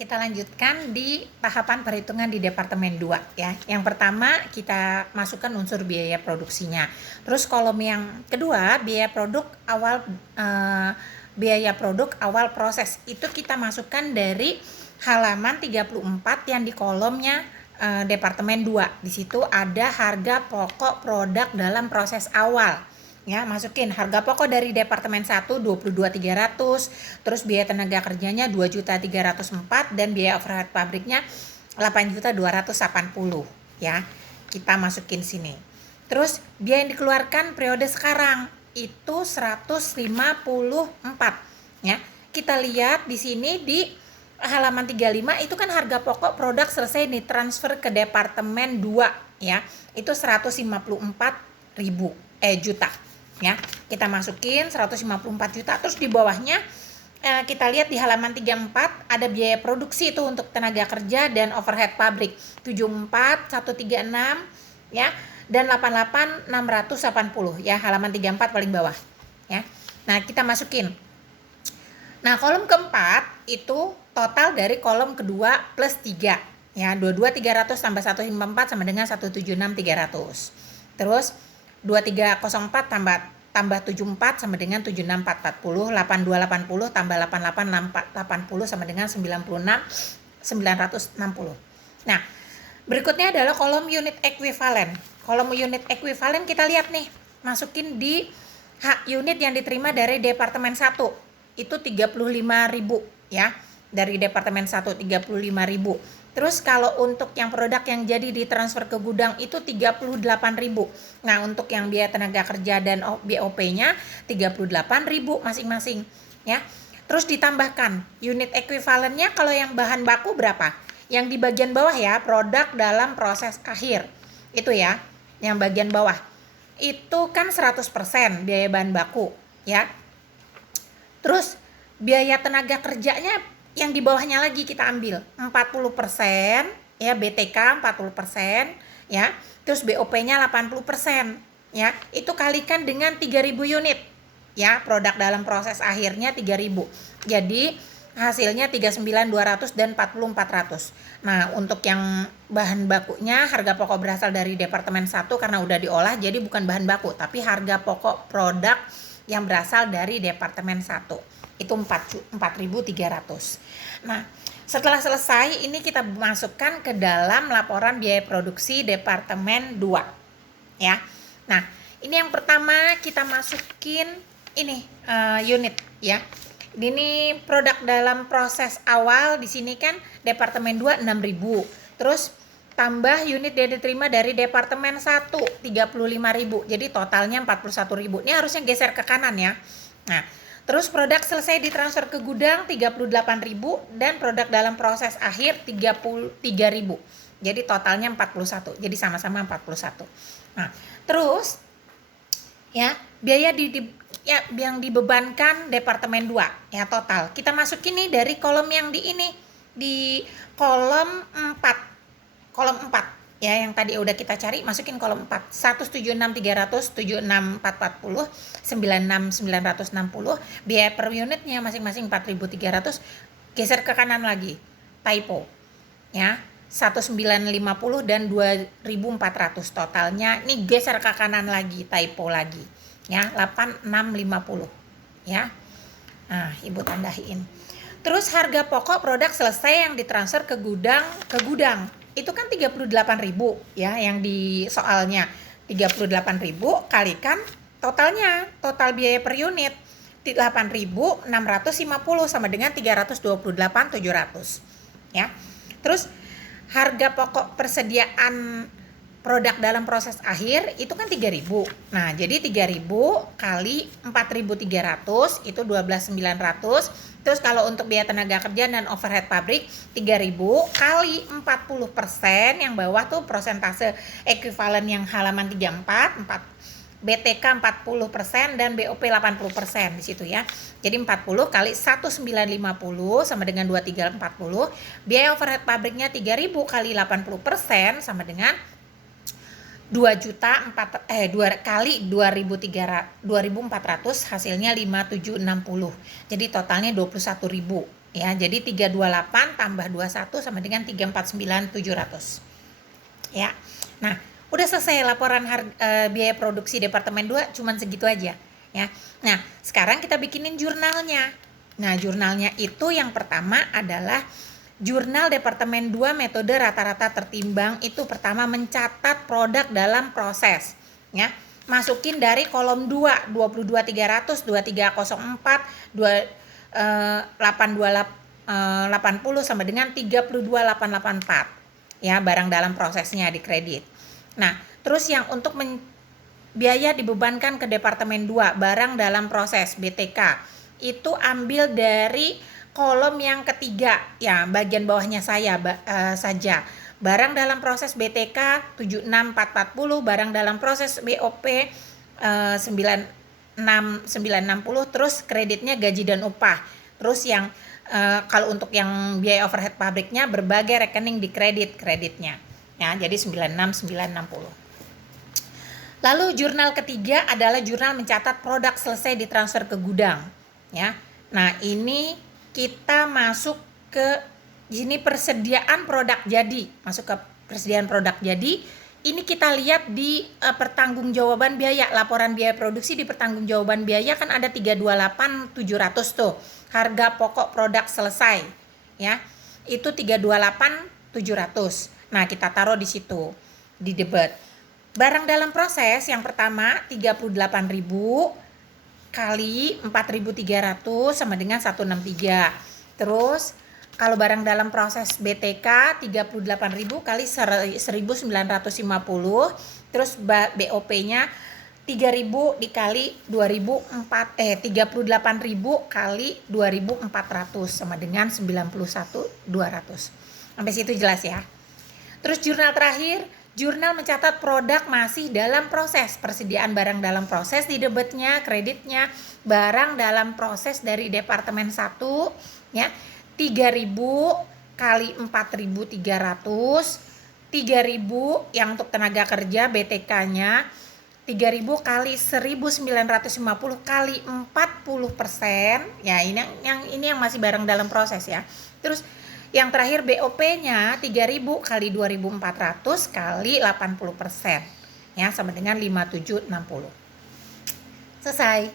kita lanjutkan di tahapan perhitungan di Departemen 2 ya. Yang pertama kita masukkan unsur biaya produksinya. Terus kolom yang kedua biaya produk awal proses. Itu kita masukkan dari halaman 34 yang di kolomnya Departemen 2. Di situ ada harga pokok produk dalam proses awal. Ya, masukin harga pokok dari Departemen 1 22.300, terus biaya tenaga kerjanya 2.304 dan biaya overhead pabriknya 8.280 ya. Kita masukin sini. Terus biaya yang dikeluarkan periode sekarang itu 154 ya. Kita lihat di sini di halaman 35 itu kan harga pokok produk selesai ditransfer ke Departemen 2 ya. Itu 154.000 juta. Ya, kita masukin 154 juta. Terus di bawahnya kita lihat di halaman 34 ada biaya produksi itu untuk tenaga kerja dan overhead pabrik 74 136 ya dan 88 680 ya, halaman 34 paling bawah ya. Nah, kita masukin. Nah, kolom keempat itu total dari kolom kedua plus 3 ya, 22.300 tambah 154 sama dengan 176.300. Terus 2304 tambah 74 sama dengan 76440, 8280 tambah 8880 sama dengan 96960. Nah, berikutnya adalah kolom unit ekuivalen. Kolom unit ekuivalen kita lihat nih, masukin di hak unit yang diterima dari Departemen 1. Itu 35.000 ya. Dari Departemen 1 35.000. Terus kalau untuk yang produk yang jadi ditransfer ke gudang itu 38.000. Nah, untuk yang biaya tenaga kerja dan BOP-nya 38.000 masing-masing ya. Terus ditambahkan unit ekuivalennya kalau yang bahan baku berapa? Yang di bagian bawah ya, produk dalam proses akhir. Itu ya, yang bagian bawah. Itu kan 100% biaya bahan baku ya. Terus biaya tenaga kerjanya yang di bawahnya lagi kita ambil 40% ya, BTK 40% ya, terus BOP-nya 80% ya. Itu kalikan dengan 3.000 unit ya, produk dalam proses akhirnya 3.000. Jadi hasilnya 39.200 dan 40.400. Nah, untuk yang bahan bakunya harga pokok berasal dari Departemen 1 karena udah diolah jadi bukan bahan baku, tapi harga pokok produk yang berasal dari Departemen 1. Itu 4.300. Nah, setelah selesai ini kita masukkan ke dalam laporan biaya produksi Departemen 2 ya. Nah, ini yang pertama kita masukin ini unit ya. Ini produk dalam proses awal, di sini kan Departemen 2 6.000. Terus tambah unit yang diterima dari Departemen 1 35.000. Jadi totalnya 41.000. Ini harusnya geser ke kanan ya. Nah, terus produk selesai ditransfer ke gudang 38.000 dan produk dalam proses akhir 33.000. Jadi totalnya 41. Jadi sama-sama 41. Nah, terus ya, biaya yang dibebankan Departemen 2 ya total. Kita masukin nih dari kolom yang di kolom 4. Kolom 4 ya, yang tadi udah kita cari, masukin kolom 4. 176.300, 76440, 96960. Biaya per unitnya masing-masing 4.300. Geser ke kanan lagi, typo ya, 1950 dan 2.400. Totalnya ini geser ke kanan lagi, typo lagi ya, 8650 ya. Nah, Ibu tandain. Terus harga pokok produk selesai yang ditransfer ke gudang itu kan 38.000 ya, yang di soalnya 38.000 kalikan totalnya, total biaya per unit 8.650 sama dengan 328.700 ya. Terus harga pokok persediaan produk dalam proses akhir itu kan 3.000. Nah, jadi 3.000 kali 4.300 itu 12.900. Terus kalau untuk biaya tenaga kerja dan overhead pabrik 3.000 kali 40%, yang bawah tuh persentase ekuivalen yang halaman 34, BTK 40% dan BOP 80% di situ ya. Jadi 40 kali 1950 sama dengan 2340. Biaya overhead pabriknya 3.000 kali 80% sama dengan 2 kali 2.400 hasilnya 5.760. Jadi totalnya 21.000 Ya, jadi 328 tambah 21 sama dengan 349.700. Ya. Nah, udah selesai laporan biaya produksi Departemen 2 cuman segitu aja, ya. Nah, sekarang kita bikinin jurnalnya. Nah, jurnalnya itu yang pertama adalah Jurnal Departemen 2 metode rata-rata tertimbang. Itu pertama mencatat produk dalam proses, ya. Masukin dari kolom 2, 22.300, 2304, 880 sama dengan 32.884. Ya, barang dalam prosesnya di kredit. Nah, terus yang untuk biaya dibebankan ke Departemen 2, barang dalam proses BTK, itu ambil dari kolom yang ketiga, ya bagian bawahnya saja. Barang dalam proses BTK 76440, barang dalam proses BOP 96960, terus kreditnya gaji dan upah. Terus yang kalau untuk yang biaya overhead pabriknya berbagai rekening di kreditnya. Ya, jadi 96960. Lalu jurnal ketiga adalah jurnal mencatat produk selesai ditransfer ke gudang, ya. Nah, ini kita masuk ke sini persediaan produk jadi, masuk ke persediaan produk jadi. Ini kita lihat di pertanggungjawaban biaya, laporan biaya produksi di pertanggungjawaban biaya kan ada 328.700 tuh. Harga pokok produk selesai, ya. Itu 328.700. Nah, kita taruh di situ di debit. Barang dalam proses yang pertama 38.000 kali 4.300 sama dengan 163. Terus kalau barang dalam proses BTK 38.000 kali 1.950. Terus BOP-nya 3.000 dikali 38.000 kali 2.400 sama dengan 91.200. Sampai situ jelas ya. Terus jurnal terakhir, jurnal mencatat produk masih dalam proses, persediaan barang dalam proses di debitnya, kreditnya, barang dalam proses dari Departemen 1, ya, 3.000 kali 4.300, 3.000 yang untuk tenaga kerja BTK-nya, 3.000 kali 1.950 kali 40%, ya ini yang masih barang dalam proses ya. Terus yang terakhir BOP-nya 3.000 kali 2.400 kali 80%, ya sama dengan 5.760. Selesai.